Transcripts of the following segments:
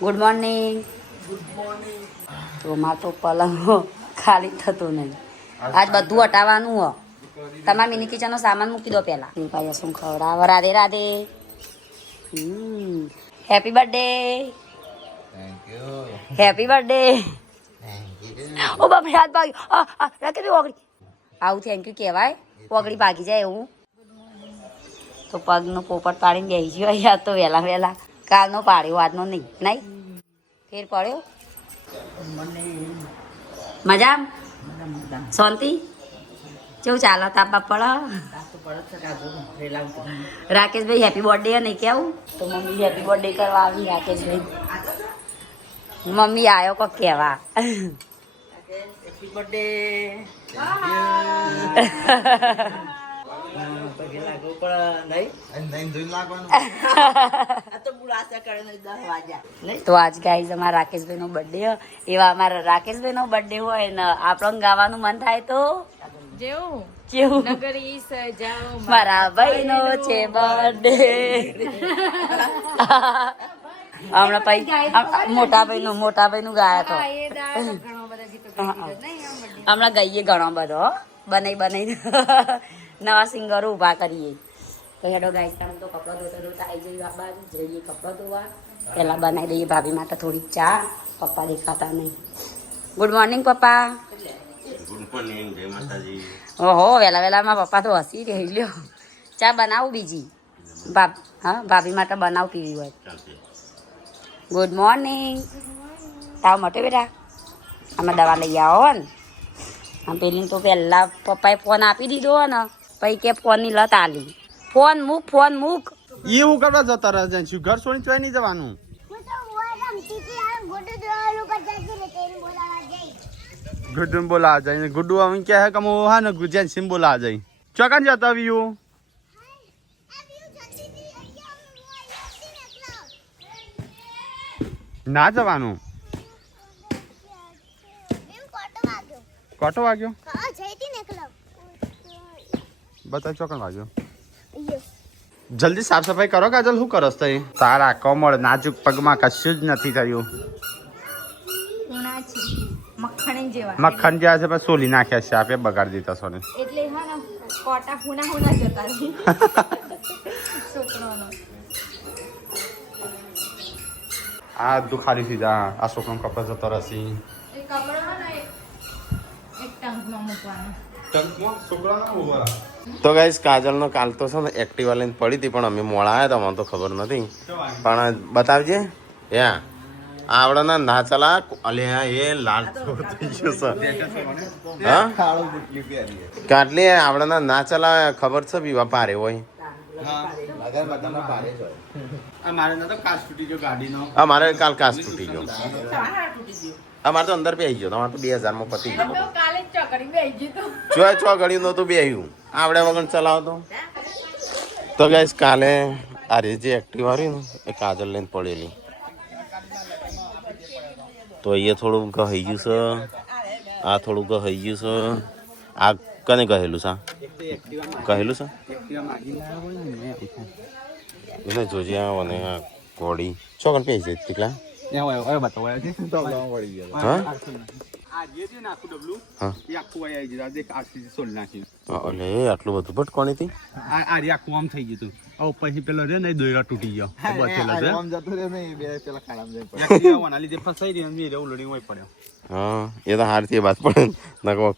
Good morning. તો માર તો પલંગ ખાલી થતું નહીં. આજ બધું હટાવવાનું હો. તમારા મિની કિચનનો સામાન મૂકી દો પહેલા. ભાઈ શું ખવડાવ. Radhe Radhe. Happy birthday. Happy birthday. ઓ બાપ હાથ ભાગ્યો. રાખી દે ઓગળી. આવું થેન્ક યુ કહેવાય. ઓગળી ભાગી જાય એવું. તો પગનો પોપટ પાડીને બેસી ગયો યાર. તો વહેલા વહેલા કાલનો પાડ્યો, આજનો નહીં. નહીં ફેર પડ્યો. મજા શાંતિ. કેવું ચાલો? તાપ બાપ પડે? રાકેશભાઈ હેપી બર્થડે નહીં કેવું? તો મમ્મી હેપી બર્થડે કરવા આવી. રાકેશભાઈ મમ્મી આવ્યો કોક કહેવા. Happy birthday. તો આજ ગાઈઝ અમારા રાકેશભાઈ નો બર્થડે એવા અમારા રાકેશભાઈ નો બર્થડે હોય ને આપણને ગાવાનું મન થાય તો કેવું મારા ભાઈ નો છે બર્થડે. હમણાં પછી મોટા ભાઈ નું ગાયા તો હમણાં ગાઈએ ઘણો બધો બનાવી નવા સિંગરો ઊભા કરીએ. તો હેડો ગાઈસ તમે તો કપડાં ધોતા આવી જઈએ. આ બાજુ જઈએ કપડાં ધોવા. પહેલાં બનાવી દઈએ ભાભી માટે થોડીક ચા. પપ્પા દેખાતા નહીં. ગુડ મોર્નિંગ પપ્પા. Good morning. જય માતાજી. ઓહો વહેલા વહેલામાં પપ્પા તો હસી રહી લ્યો. ચા બનાવું બીજી. હા ભાભી માટે બનાવું પીવી હોય. Good morning. તાવ મટે બેટા. આમાં દવા લઈ આવો ને. આમ પેલી તો પહેલા પપ્પાએ ફોન આપી દીધો ને પછી કે ફોનની લત આલી. ફોન મૂક. એવું કરવા જતા રહે છે. ઘર છોડીને ચોય નહીં જવાનું. ગુડ્ડુ બોલા જાય. ગુડ્ડુ અમે કહે કે હું હા ને ગુજેન સિમ બોલા જાય. ચોકન જતા આવ્યું ના જવાનું. કોટો વાગ્યો? બતા ચોકન વાગ્યો. જલ્દી સાફ સફાઈ કરો કાજલ. શું કરસ તઈ? તારા કમળ નાજુક પગમાં કશું જ નથી થયું. મક્ખણ જેવા છે પણ સોલી નાખ્યા છે. આપે બગાડી દીધા સોને. એટલે હા ને કોટા હુના જતા છોકરાનો. આ દુખારી સીધા આ છોકરાનો કપડા જતો રસી. તો ગાઈસ કાજલ નો કાલ તો છે ને એક્ટિવા લઈને પડી હતી પણ અમે મોડા આવ્યા હતા. મને તો ખબર નથી પણ બતાવજે. યા આવડે ના ચલા. અલે એ લાલ થઈ ગયો છે. હા કાટલી આવડે ના ચલા. ખબર છે બીવા પારે હોય. અમારે કાલ કાચ તૂટી ગયો. અમારે તો અંદર બે આવી ગયો. તમારે તો 2000 માં પતી ગયો. ચો ઘડી નતું બેહ્યું. આવડે વગર ચલાવતો. તો ગાઈસ કાલે આ જે એક્ટિવા રહી ને એ કાજલ લઈને પડેલી. તો અહીંયા થોડું કહી ગયું છે. આ થોડું કહી ગયું છે. આ કને કહેલું છે? કહેલું છે એને જોજે. અને આ ઘોડી ચોકન પે છે કેટલા આટલું બધું ભટકોણી હતી. આખું આમ થઈ ગયું. પછી પેલો રે ને દોયરા તૂટી ગયો. હા એ તો હારથી વાત પડે.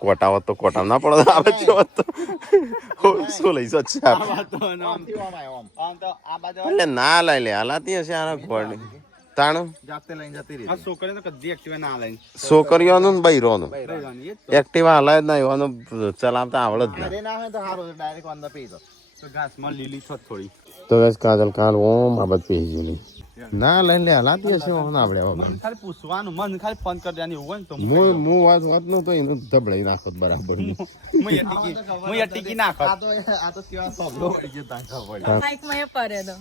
કોટા હોત તો કોટા ના પડે. આવે શું લઈ એટલે ના લઈ લે. હાલાતી હશે આના ઘોડી તાણું. છોકરીઓનું બૈરોનું એક્ટિવા હલાય જ ના. એવાનું ચલાવતા આવડે જ ના. તો કાજલ કાલ ઓમ બાબત પી ગયું ના લઈને લે. હલાતી હશે આપડે ખાલી પૂછવાનું. મન ખાલી ફોન કરી દેવાની એવું હોય ને તો હું વાત નો તો એનું ધબડાઈ નાખો બરાબર.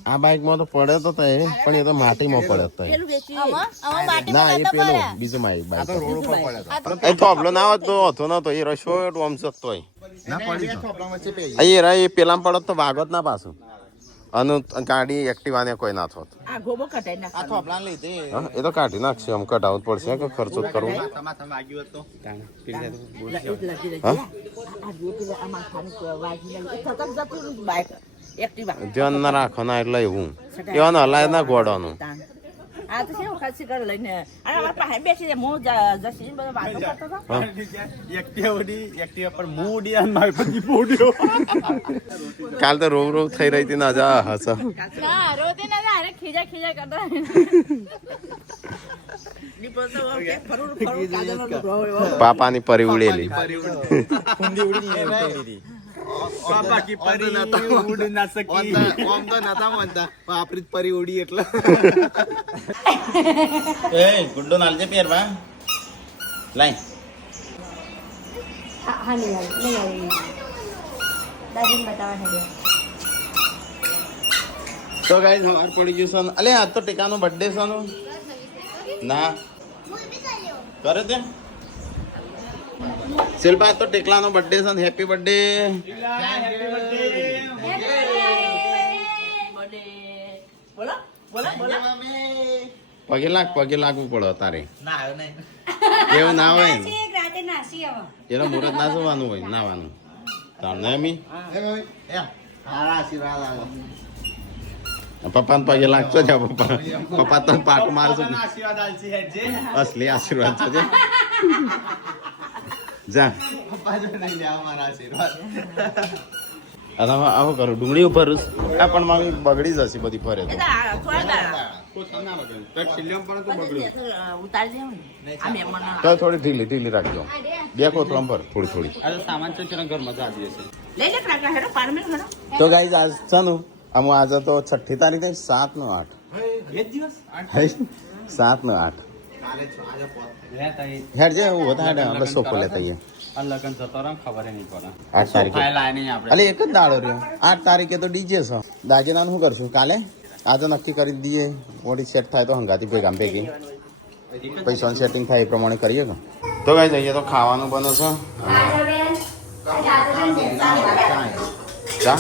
આ બાઈક માં તો પડે તો પણ એ તો માટીમાં પડે. ના એ પેલું બીજું બાઈક એ થોભલો ના હોત તો હતો નતો. એ રશો આમ જતો હોય. એ પેલા પડત તો વાગત ના પાછું. અને ગાડી એક્ટિવાને કોઈ ના થોત આ ગોબો કટાઈ નાખ. આ થોપલા લીધી હા એ તો કાઢી નાખશે આમ કઢાવવું જ પડશે કે ખર્ચો જ કરવો તમારે વાગ્યું હતું હા આ જો પેલા આ માથાની વાગી લાગી. એ થતક જતું રહ્યું બાઈક. એક્ટિવા. ધ્યાન ના રાખો ના એટલે એવું એવાનું હલાય ના ગોડાનું તાન. આ તો છે વખત શિકાર લઈને અને અમારા પાસે બેસી જાય. હું જસી બધો વાતો કરતો હતો. એક્ટિવા પર મૂડી અને મારી પછી બોડ્યો કાલ તો રોવ રોવ થઈ રહી હતી ના જા હસ ના રોતી ના અરે ખીજા ખીજા કરતા દીપો તો ઓકે ફરું ફરું કાદનો ડોળો એવો. પાપાની પરી ઉડેલી કુંડી ઉડી નહીં બાકી પરી ઉડ ના સકી ઓમ તો નતા માનતા આપણી જ પરી ઉડી એટલે એ ગુડ્ડો નાલજે પહેરવા લાઈ હા નહીં આવી દાદીને બતાવવા છે તો ગાઈસ હવાર પડી ગયું છે અલે આજ તો ટીકાનો બર્થડે છે નો ના કરે તે શિલ્પા આજ તો ટેકલાનો બર્થડે છે હેપી બર્થડે બોલો બોલો બોલો. પગે લાગવું પડે તારે ના આવ્યો નહીં એવું ના હોય ને રાતે નાસી હવે એનો મુહૂર્ત ના જોવાનું હોય નાવાનું તારને અમી હારા આશીર્વાદ આલો પપ્પાને પગે લાગતો જા પપ્પા તો પાટ મારશે આશીર્વાદ આલસી હેડજે અસલી આશીર્વાદ છે જા પપ્પા જો નહીં લેવા મારા આશીર્વાદ અને હવે આવું કરું ડુંગળી ઉપર આ પણ મારી બગડી જશે બધી ફરે તો થોડા ઉતારી દેવું ને. આ મહેમાન તો થોડી ઢીલી રાખજો બે કોથળામ પર થોડી અરે સામાન ચોચરા ઘર મજા આવી જશે લઈ લે પ્રાગલા હેડો પારમેલ હેડો. તો ગાઈઝ આજ છે ને આમ આજે તો 6ઠી તારીખે 7/8 બે દિવસ 7/8 હેડ જે એવું હતા હેડ આપણે સોફો લેતા આવીએ આ લગન જતો રહે ખબર નહીં પડે 8 તારીખે લાય નહીં આપણે અલે એક જ દાડો રહ્યો 8 તારીખે તો ડીજે છે દાગીનાનું શું કરશું કાલે આજે નક્કી કરી દઈએ બોડી સેટ થાય તો હંગાતી ભેગી પૈસાનું સેટિંગ થાય એ પ્રમાણે કરીએ કે તો ગાઈઝ અહીંયા તો ખાવાનું બને છે ચા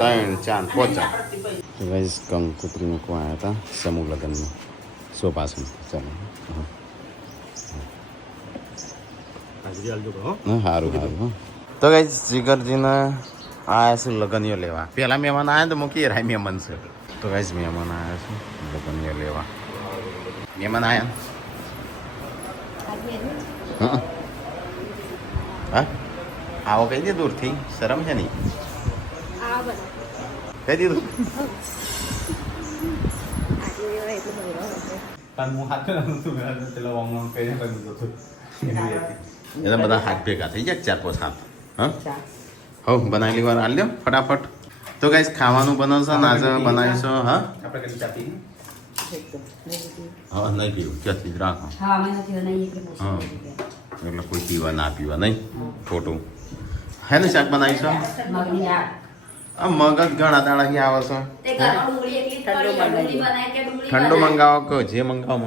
3 4 5 તો ગાઈઝ કંકોત્રી મૂકવા આવ્યા હતા સમૂહ લગ્નમાં સોપાસન ચાલો સારું હા તો ગાઈઝ જીગરજીને આયા છે લગનીઓ લેવા પેલા મહેમાન આવ્યા તો મૂકી રાય મહેમાન છે તો ગાઈઝ મહેમાન આવ્યા છે લગનીઓ લેવા મહેમાન આવ્યા હા આવો કહી દે દૂરથી શરમ છે નહીં કહી દીધું હું હાથ પેલા ઓમ ઓમ કરીને કરી દીધો એટલે બધા હાથ ભેગા થઈ જાય 4-5 હાથ હા હો બનાવેલી વાર હાલ લ્યો ફટાફટ તો ગાઈસ ખાવાનું બનાવશો ને આજે બનાવીશું હા આપણે કઈ ચાપી હા નહીં પીવું ક્યાંથી જ રાખો હા અમે નથી બનાવી એટલે હા એટલે કોઈ પીવા ના પીવા નહીં ખોટું હે ને શાક બનાવીશું મગની દાળ આ મગજ ઘણા દાડાથી આવે છે તે ઘરમાં ડુંગળી એટલી પડી ડુંગળી બનાય કે ડુંગળી ઠંડુ મંગાવો કે જે મંગાવો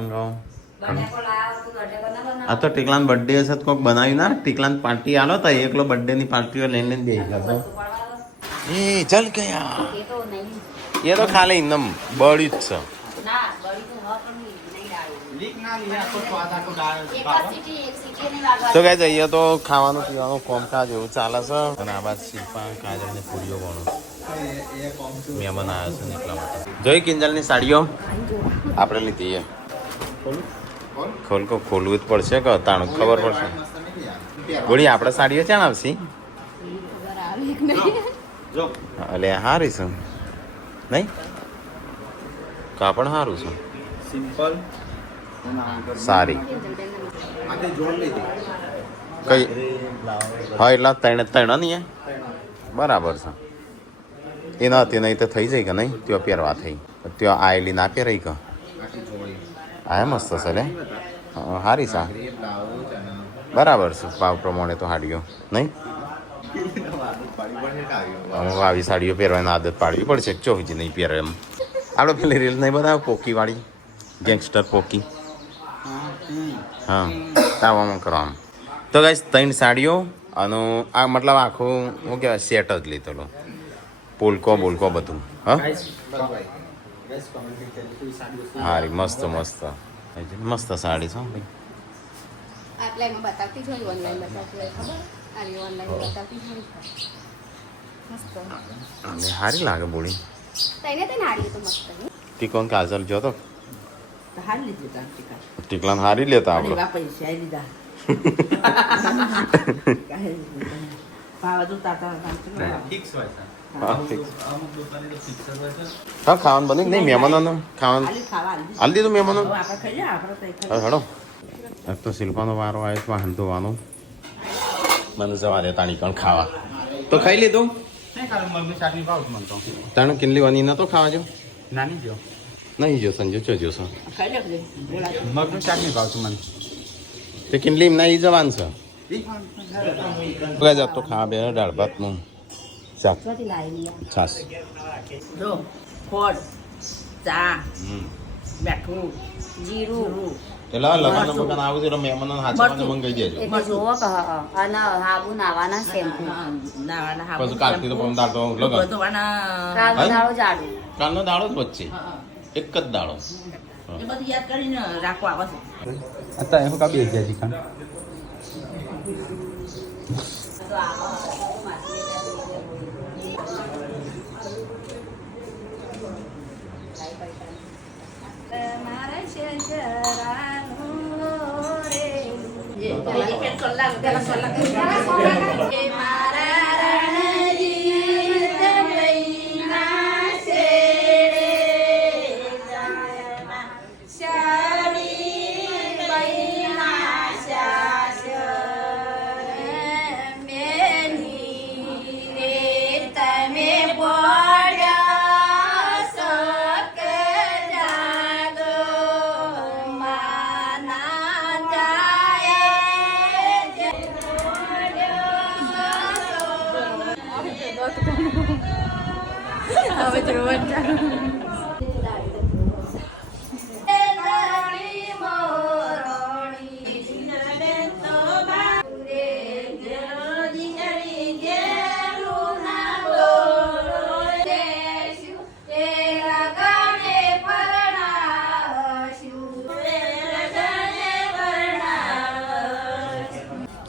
ગટેકો લાવ તું ગટેકો ના બનાવ આ તો ટીકલાન બર્થડે હશે તો કોઈક બનાવ્યું ના ટીકલાન પાર્ટી આલો તો એકલો બર્થડે ની પાર્ટીઓ લઈને બેસી ગયો એ ચલ ગયા એ તો નહીં એ તો ખાલી ઇનમ બળી જ છે ના બળી તો હા પણ નહીં ડાળી લીક ના લીધે આખો સ્વાદ આખો દાળ એક સીટી નહીં વાગવા તો ગાઈઝ અહીંયા તો ખાવાનું પીવાનું કોમકાજ એવું ચાલે છે અને આ બાદ શિલ્પા કાજલ ને પૂરીઓ ભણો મહેમાન આવ્યા છે ને એટલા માટે જોઈ કિંજલની સાડીઓ આપણે લીધી છે ખોલવું જ પડશે કે તાણું ખબર પડશે ગોળી આપણે સાડીઓ ચાણ આવશે જો એટલે સારી છે નહીં કાપડ સારું છે સિમ્પલ સારી આખી જોડ લીધી કઈ હા એટલા ત્રણ નહીં બરાબર છે એ નથી નહીં તો થઈ જાય કે નહીં ત્યાં પહેરવા થઈ ત્યાં આયેલી ના પહેરાઈ કે આખી જોડી આ મસ્ત છે લે સારી સા બરાબર છે ભાવ પ્રમાણે તો સાડીઓ નહીં અમુક આવી સાડીઓ પહેરવાની આદત પાડવી પડશે ચોવીજી નહીં પહેરે એમ આપણે પેલી રીલ નહીં બનાવે પોકીવાળી ગેંગસ્ટર પોકી હા તાવામાં કરવામાં તો ગાઈસ 3 સાડીઓ અને આ મતલબ આખું શું કહેવાય સેટ જ લીધેલો પોલકો બોલકો બધું હા હારી મસ્ત મસ્ત મસ્ત સાડી છે હો ભાઈ આટલા એમાં બતાવતી જ હોય ઓનલાઈન બતાવતી હોય ખબર આવી ઓનલાઈન બતાવતી જ હોય મસ્ત અને હારી લાગે બોળી તઈને તે નાડી તો મસ્ત તી કોણ કાજલ જો તો હાલ લીધું તાર ટીકા ટીકલાન હારી લેતા અને આપણે પૈસા લીધા ભાવ તો તાતા ફિક્સ હોય છે હા ઠીક અમુક દુકાને તો ફિક્સ હોય છે હા ખાવાનું બન્યું નહીં મહેમાનોને ખાવાનું ખાલી ખાવા લીધું હાલ દીધું મહેમાનો હવે આપણે ખાઈ લે આપણે તો હવે હેડો એક તો શિલ્પાનો વારો આવ્યો છે વાહન ધોવાનો મને જવા દે તાણી કણ ખાવા તો ખાઈ લીધું નહીં ખાલી મગની ચાટણી ભાવ મને તો તાણે કિનલી વાની નતો ખાવા જો નાની જો નહીં જો સંજુ ચો જોશો ખાઈ લે કે મગનું ચાટણી ભાવ મને તે કિનલી એમના ઈ જવાન છે બધા જાત તો ખાવા બે દાળ ભાતનું શાક ક્યાંથી લાવી છાસ જો ખોડ ચા હમ બેઠું જીરું એટલે લગન બગન આવું છે એટલે મહેમાનો હાથમાં મંગાઈ દેજો એટલે જોવો કે અને હાબુ નાવાના શેમ્પુ નાવાના હા પછી કાલથી તો પમ દાળ તો લગન બધવાના કાલનો દાડો જાડું કાલનો દાડો જ વચ્ચે એક જ દાડો એ બધું યાદ કરીને રાખવા આવે છે અત્યારે હું કાપી ગયા ચિકન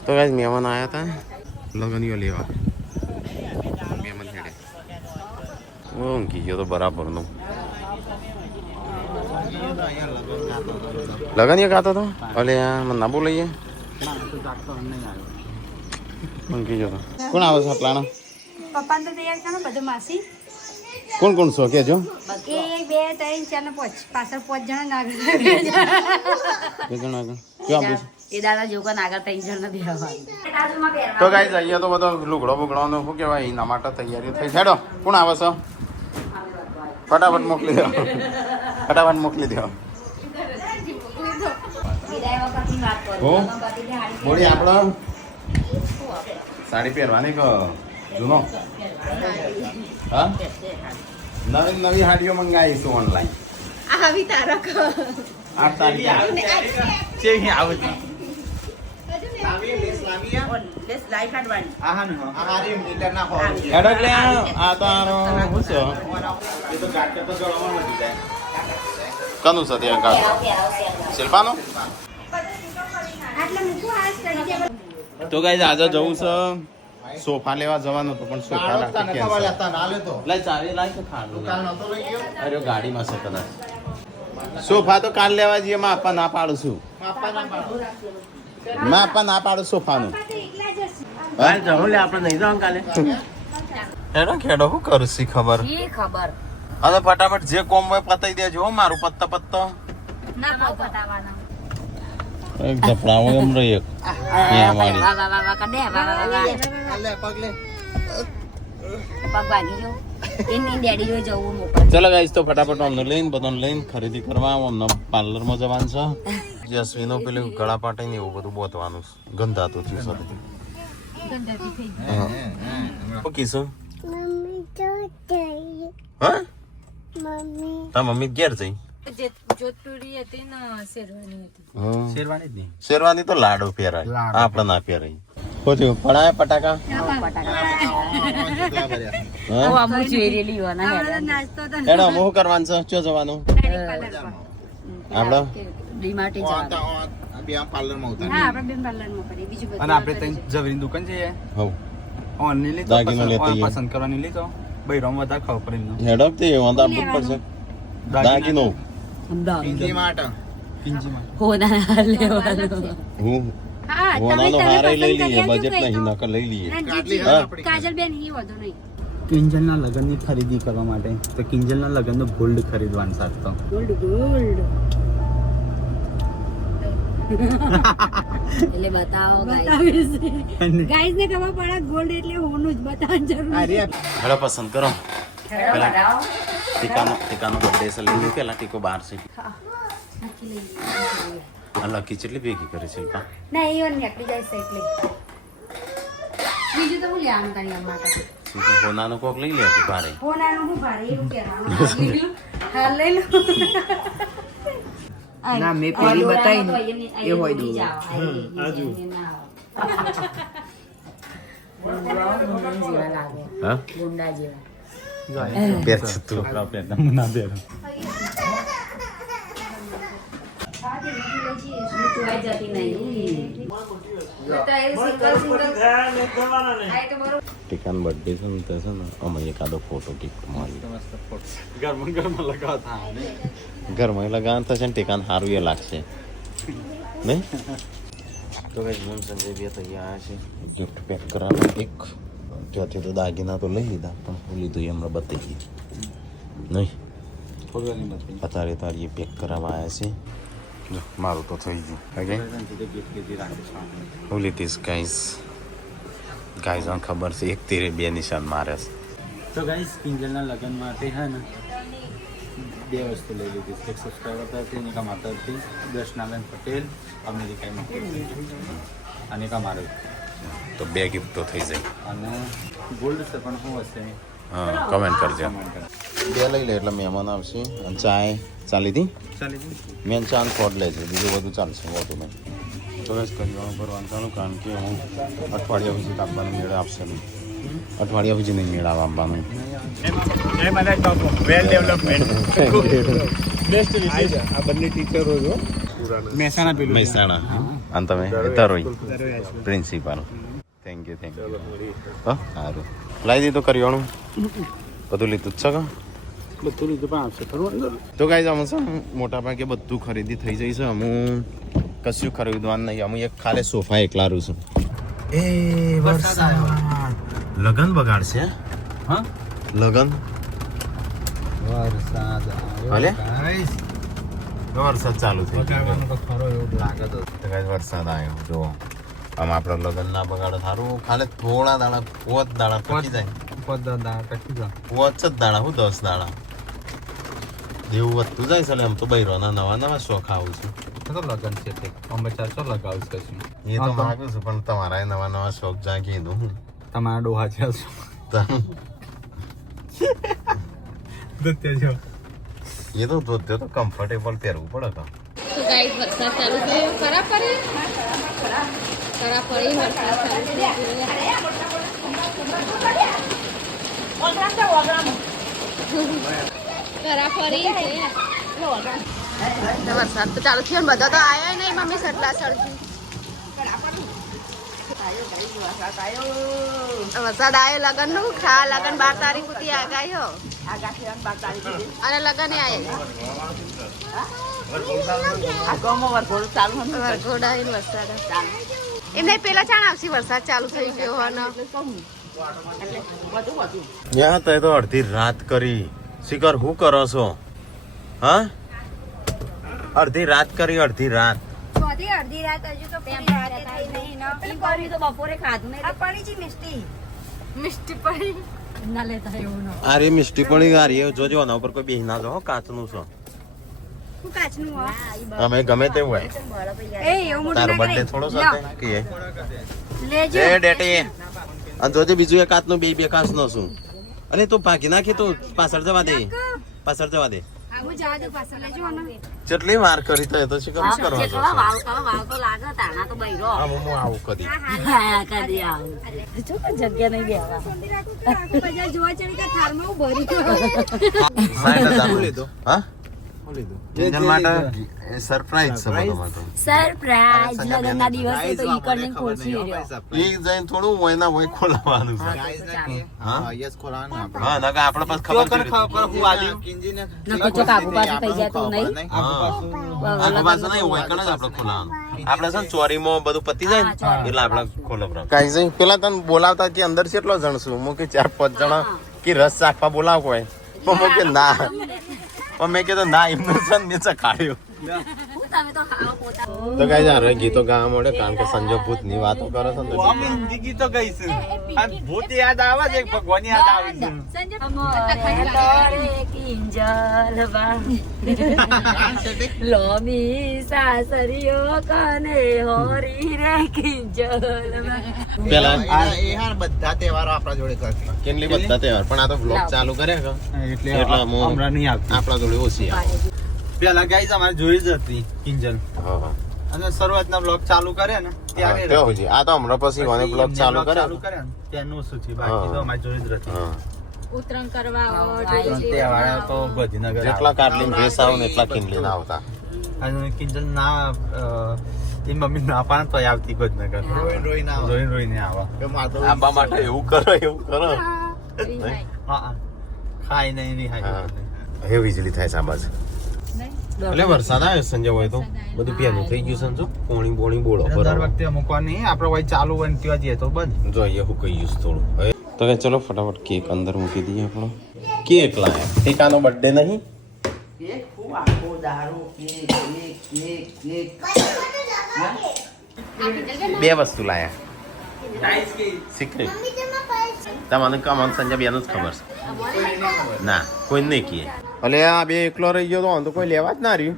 તો ગાઈસ મહેમાન આયા હતા લગનીઓ લેવા મહેમાન હેડે ઊંઘી ગયો તો બરાબરનો લગનીઓ ગાતો તો અલે મને ના બોલાઈએ ઊંઘી ગયો તો કોણ આવે છે પ્લાન પપ્પાને તો તૈયાર કરો બધું માસી કોણ કોણ છો કેજો 1 2 3 4 ને 5 પાછળ 5 જણા નાગર બે જણા આગળ ક્યાં આપું છું એ દાદા જોકો નાગર 3 જણા બેહવા તો ગાઈસ અહીંયા તો બધો લુગડો બુગડોનો શું કહેવાય એના માટે તૈયારીઓ થઈ હેડો કોણ આવે છે ફટાફટ મોકલી દો ફટાફટ મોકલી દો વિદાય વખતની વાત કરો હો? ગણપતિની હાડી બોડી આપણો સાડી પહેરવાની કે જૂનો હા નવી નવી હાડીઓ મંગાવીશું ઓનલાઈન આવી તારા ક 8 તારીખે ચેહી આવે છે લેસ લાઈ કાઢવાની આહા ને હેડો એટલે આ તો આનો શું છે એ તો ગાંઠ તો ગળવામાં વધી જાય કનું છે ત્યાં કાઢ શિલ્પાનું તો ગાઈસ આજે જવું છે સોફા લેવા જવાનું હતું પણ સોફા રાખી કેન્સલ લાય ચાવી લાય તો ખાડું અરે ગાડીમાં છે કદાચ સોફા તો કાલ લેવા જઈએ માં આપવા ના પાડું છું માં આપવા ના પાડું સોફાનું કાલ જવું લે આપણે નહીં જવાનું કાલે હેડો ખેડો શું કરું સી ખબર ઈ ખબર હવે ફટાફટ જે કોમ હોય પતાઈ દેજો હો મારું પત્તા પત્તો ના પતાવાના એક જપડાવો એમ રહી એક ત્યાં વાળી વાહ વાહ વાહ કડે વાહ વાહ વાહ પગ ભાગી જો ઇન ડેડી જો જવું મોકલ ચલો ગાઈસ તો ફટાફટ અમને લઈને બધાને લઈને ખરીદી કરવા અમને પાર્લરમાં જવાનું છે જસ્વીનો પેલું ગળા પાટે ને એવું બધું બોતવાનું છે ગંધાતું થયું સાથે શું કીધું હા તા મમ્મી ઘેર જઈ જોધપુરી હતી ને શેરવાની હતી હા. શેરવાની જ નહીં શેરવાની તો લાડો પહેરાય આપણે ના પહેરાય ખોટ્યું પડાય ફટાકા હા અમુ જોઈ રેલી હોના હેડો હું શું કરવાનું છે ચો જવાનું આપડે ડીમાર્ટે જવાનું પાર્લરમાં ઉતાર હા આપણે બેન પાર્લરમાં કરીએ બીજું બધું અને આપણે ત્યાં ઝવેરીની દુકાન છે હવ ઓનલી લીધો દાગીનો લેતો જઈએ. પસંદ કરવાની લીધો બૈરામ વધારે ખાવ પડે એમનો. હેડો તે વાંધો આપવું જ પડશે દાગીનો કિંજીમાં હોના લેવાનું હું હા હોનાનો હારે લઈ લઈએ બજેટ નહીં નકર લઈ લઈએ હા કાજલ બેન ઈ વધુ નહીં કિંજલના લગ્નની ખરીદી કરવા માટે તો કિંજલના લગ્નનો ગોલ્ડ ખરીદવાનું સાથ તો ગોલ્ડ ગોલ્ડ એટલે બતાવો ગાઈસ ગાઈસ ને ખબર પડે ગોલ્ડ એટલે હોનું જ બતાવવાનું જરૂર હેડો પસંદ કરો પેલા ટીકાનો બર્થડે છે લઈ લો પેલા ટીકો 12 છે આ લકી કેટલી ભેગી કરે છે પા ના એ ઓન નીકળી જાય છે એટલે બીજું તો હું લેવાનું તારી માટે હોનાનો કોક લઈ લે તું ભારે હોનાનું હું ભારે એવું કહેવાનું હા લઈ લો ના મેં પેલી બતાવી એ હોય દઉં હા ગુંડા જેવા પેર છે તું ના દે જોઈ જતી નહીં ટીકાનો બર્થડે છે ને તે છે ને અમે એકાદો ફોટો ગિફ્ટ મળી ગરમ લગાવતા ઘરમાં લગાવવાનું થશે ને ટીકાને સારું એ લાગશે નહીં તો કઈ હું સંજય બે તૈયાર છે ગિફ્ટ પેક કરવાનું એક ત્યાંથી તો દાગીના તો લઈ લીધા પણ હું લીધું એ હમણાં બતાવી નહીં અત્યારે તારી એ પેક કરાવવા આવ્યા છે જો મારું તો થઈ ગયું ઓકે હું લીધીશ ગાઈસ ગાઈસ આને ખબર છે એક તીરે બે નિશાન મારે છે તો ગાઈસ કિંજલના લગ્ન માટે હે ને બે વસ્તુ લઈ લીધી એક સબસ્ક્રાઈબર તરફથી અને એકા માતા તરફથી દર્શનાબેન પટેલ અમેરિકામાં અને એકા મારો તો બે ગિફ્ટ તો થઈ જાય અને ગોલ્ડ છે પણ શું હશે હા કમેન્ટ કરજો બે લઈ લે એટલે મહેમાન આવશે અને ચાય ચાલી હતી ચાલી મેન ચાંદ ફોડ લે છે બીજું બધું ચાલશે વધુ નહીં તો બસ કરવાનું ભરવાનું ચાલુ કારણ કે હું અઠવાડિયા સુધી કાપવાનો મેળ આપશે નહીં અઠવાડિયા સુધી નહીં મેળ આપવાનું વેલ ડેવલપમેન્ટ આ બંને ટીચરો છો મહેસાણા પેલું મહેસાણા અને તમે તરોઈ પ્રિન્સિપાલ થેન્ક યુ હા સારું લાવી દીધું કરિયાણું બધું લીધું જ છે કા બધું લીધું પણ આવશે ખરું તો કાંઈ અમે છે મોટા ભાગે બધું ખરીદી થઈ જઈ છે હું કશું ખરીદવાનું નહીં અમે એક ખાલી સોફા એકલા રહું છું એ વરસાદ લગન બગાડશે હા લગન વરસાદ ભલે વરસાદ ચાલુ થઈ ગયો તો ખરો એવું લાગે તો તો કાંઈ વરસાદ આવ્યો જો આમ આપણે લગન ના બગાડે સારું ખાલી થોડા દાડા 5 દાડા પકી જાય પદાદા ટકી જા 5 જ દાડા હું 10 દાડા જેવું વધતું જાય છે એટલે આમ તો બૈરોના નવા શોખ આવું છું તો લગન છે તે અમે 400 લગાવું છે એ તો માગું છું પણ તમારા નવા શોખ જાગી દઉં તમારા ડોહા છે એ તો ધોત્યો તો કમ્ફર્ટેબલ પહેરવું પડે તો તો ગાઈસ વરસાદ ચાલુ થયો ખરા પડે ખરા પડી વરસાદ ચાલુ ખરા પડી છે વરસાદ તો ચાલુ થયો ને બધા તો આયા નહીં મમ્મી સટલા સડકી વરસાદ આવ્યો લગન નું ખા લગન 12 તારીખ સુધી આગાયો અને લગન એ આવ્યા વરઘોડા આવીને વરસાદ એમને પેલા ચાણ આવશે વરસાદ ચાલુ થઈ ગયો અને યા તે તો અડધી રાત કરી શિખર હું કરો છો હા અડધી રાત કરી અડધી રાત અડધી રાત હજુ તો બપોરે ખાધું નહીં પડી છે મિષ્ટી પડી ના લેતા એવું ન આ રે મિસ્ટી પડી આ રે જોજો આના ઉપર કોઈ બેહી ના જો કાચનું છે હું કાચનું હો અમે ગમે તે હોય એ એવું તારો મોટું બર્થડે થોડો સાથે કે લેજો એ ડેટી અને જોજે બીજું એક કાચનું બે કાચનો છું અને તું ભાગી નાખી તું પાછળ જવા દે કેટલી વાર કરી તો એ તો શીખર હા, કરવા કેટલા વાવ તો લાગે તાણા તો બૈરો હા હું આવું કદી હા, કદી આવું જો કોઈ જગ્યા નહીં બેહવા હા કિંજલ માટે સરપ્રાઈઝ છે બધો માટે સરપ્રાઈઝ લગનના દિવસે તો ઈ કરીને ખોલશી રહ્યો એ જઈને થોડું હોય ના હોય ખોલાવાનું છે હા ના કે આપણે પાસ ખબર છે નકો જો કાબુ પાછું થઈ જાય તો નહીં આખો પાછો નહીં હોય કણ જ આપણે ખોલાવાનું આપણે છે ને ચોરીમાં બધું પતી જાય ને એટલે આપણે ખોલવરાવ કાઈ જઈ પેલા તને બોલાવતા કે અંદર કેટલો જણ છું હું કે 4-5 જણા કે રસ ચાખવા બોલાવ કોઈ પણ હું કે ના પણ મેં કીધું ના એમનું છે ને નીચે કાઢ્યું તમે તો ખાઓ પોતા તો કઈ જા ગીતો ગાવા મળે કારણ કે સંજય ભૂત ની વાતો કરે છે ને તો ગીતો ગઈશું ભૂત યાદ આવે છે ભગવાન યાદ આવે છે લોમી સાસરીઓ કને હોરી રે કિંજલમાં પેલા બધા તહેવારો આપણા જોડે કરશે કેટલી બધા તહેવાર પણ આ તો બ્લોગ ચાલુ કરે કે એટલે એટલે હમણાં નહીં આવતી આપણા જોડે ઓછી આવે પેલા ગાઈસ અમારે જોઈ જ હતી કિંજલ હા હા અને શરૂઆતના બ્લોગ ચાલુ કરે ને ત્યારે કેવું છે આ તો હમણાં પછી મને બ્લોગ ચાલુ કરે ચાલુ કરે ને ત્યાંનું શું છે બાકી તો અમારે જોઈ જ હતી હા ઉતરણ કરવા તહેવાર તો ગાંધીનગર જેટલા કાટલીન ભેસ આવ ને એટલા કિનલીન આવતા અને કિંજલ ના એ મમ્મી ના પાડે તો આવતી ગાંધીનગર રોઈને આવે. રોઈને આવા કે માતો આંબા માટે એવું કરો હા ખાઈ નહીં નહીં હા ખાઈ હવે વીજળી થાય છે આ બાજુ એટલે વરસાદ આવે સંજય હોય તો બધું પેલું થઈ ગયું સંજો પોણી બોણી બોળો દર બરાબર વખતે મૂકવા નહીં આપણે વહી ચાલુ હોય ને ત્યાં જઈએ તો બંધ જોઈએ હું કહી ગયું થોડું હવે તો કે ચલો ફટાફટ કેક અંદર મૂકી દઈએ આપણો કેક લાયા ટીકાનો બર્થડે નહીં બે વસ્તુ લાયા સિક્રેટ તમને કમન સંજય બેનું જ ખબર છે ના કોઈ નહીં કીએ અલે આ બે એકલો રહી ગયો તો આમ તો કોઈ લેવા જ ના રહ્યું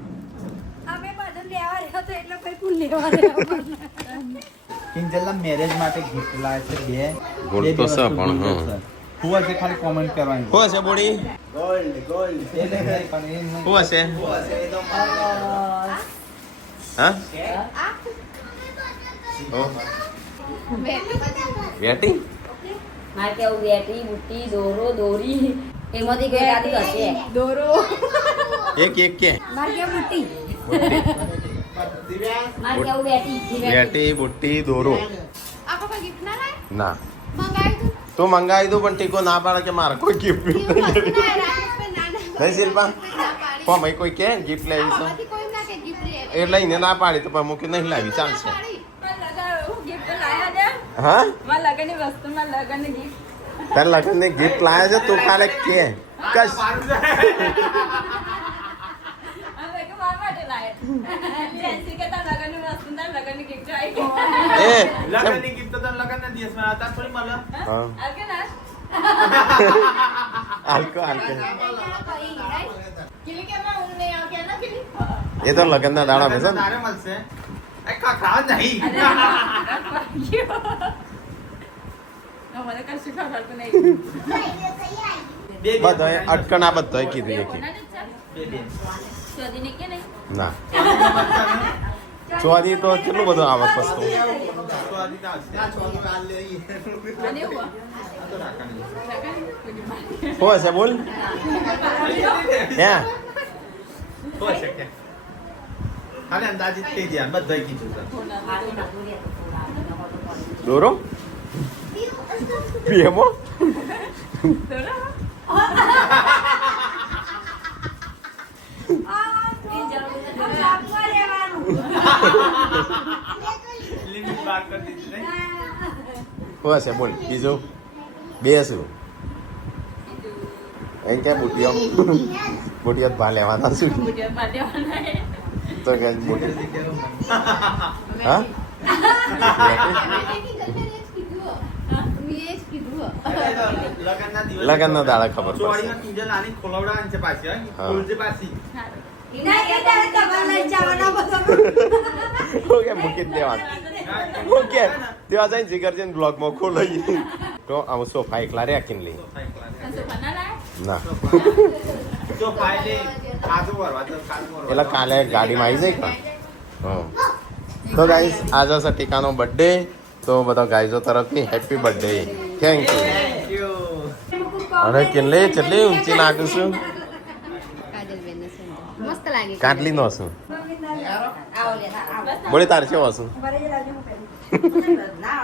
કિંજલના મેરેજ માટે ગિફ્ટ લાવે છે બે ગોલ્ડ તો છે પણ હા હું આજે ખાલી કોમેન્ટ કરવાની શું હશે બોડી એટલે પણ એ નહીં. શું હશે હા ઓ વેટિંગ મારે કેવું વેટી બુટ્ટી દોરો દોરી એમાંથી કઈ રાતી હશે એક એક કે મારે કેવું બુટ્ટી મારે કેવું વેટી વેટી બુટ્ટી દોરો આપકો કોઈ ગિફ્ટ ના લાય ના મંગાવી દઉં તું મંગાવી દઉં પણ ટીકો ના પાડે કે મારે કોઈ ગિફ્ટ વસ્તુ ના રાકેશ પર ના નહીં શિલ્પા કોમ ભાઈ કોઈ કે ગિફ્ટ લેવી છે આમાંથી કોઈ ના કે ગિફ્ટ લે એ લઈને ના પાડી તો પણ મૂકી નહીં લાવી ચાલશે હા તાર લગન ની ગિફ્ટ લાયા છે તું ખાલી કે કશ એ લગનની gift તો તને લગનના દિવસમાં આવતા થોડી મળે. હા આલકો આલકો કિલી કે માં ઊંઘ નહીં આવતી ના કિલી એ તો લગન ના દાડા છે ને તારે મળશે એ ખા નહીં બે બધો અટકણા બધો કીધું એક ના ચોરી તો કેટલું બધું આવક વસ્તુ શું હશે બોલ હે હાલે અંદાજિત થઈ ગયા બધા કીધું છે. દોરો પીએમઓ લિમિટ પાર કરી દીધી નહીં? શું હશે બોલ બીજું બે શું એમ કે બુટીઓ બુટીઓ ભા લેવાના શું તો કે બુટી હા લગનના દિવસે લગનના દાડા ખબર પડશે ચોરીમાં કિંજલ આની ખોલવડાવવાની છે પાછી હે? હા. ખોલજે પાછી ઓકે મૂકી જ દેવાનું ઓકે ત્યાં જઈને જીગર જઈને બ્લોગમાં ખોલાઈ તો આમ સોફા એકલા રહ્યા કિનલી ના જો ફાઇલે એટલે કાલે ગાડીમાં આવી જાય હા તો ગાઈસ આજે છે ટીકાનો બર્થડે તો બધા ગાઈઝો તરફથી હેપી બર્થડે થેન્ક યુ અરે કેટલી ઊંચી નાખું છું મસ્ત લાગે કાટલી નો છું બોલી તાર છે વાસું ના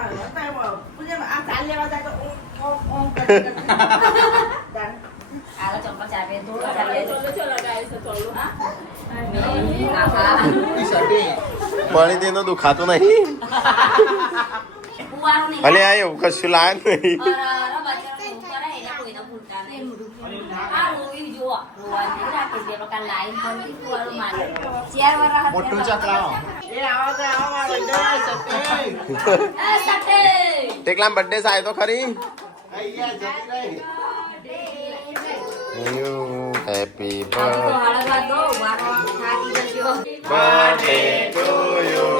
પૂજામાં આ ચાલ લેવા જાય તો ઓમ ઓમ કરી આલો ચંપા ચાપે થોડું પાણી દેનો દુખાતું નહીં અલે આ એવું કશું લાય નહીં મોટું ચકલાઓ એ આવો તો આવો મારો ટેકલામ બર્થડે સાય તો ખરી હેપી બર્થડે ટુ યુ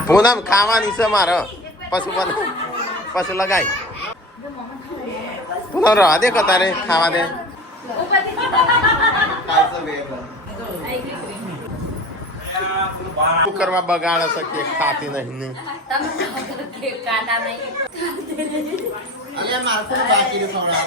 પૂનમ ખાવાની છે મારે પછી લગાય પૂનમ રવા દે કતારે ખાવા દે શું કરવા બગાડે છે કેક ખાતી નહીં ને અલ્યા મારે બાકી રે સોડા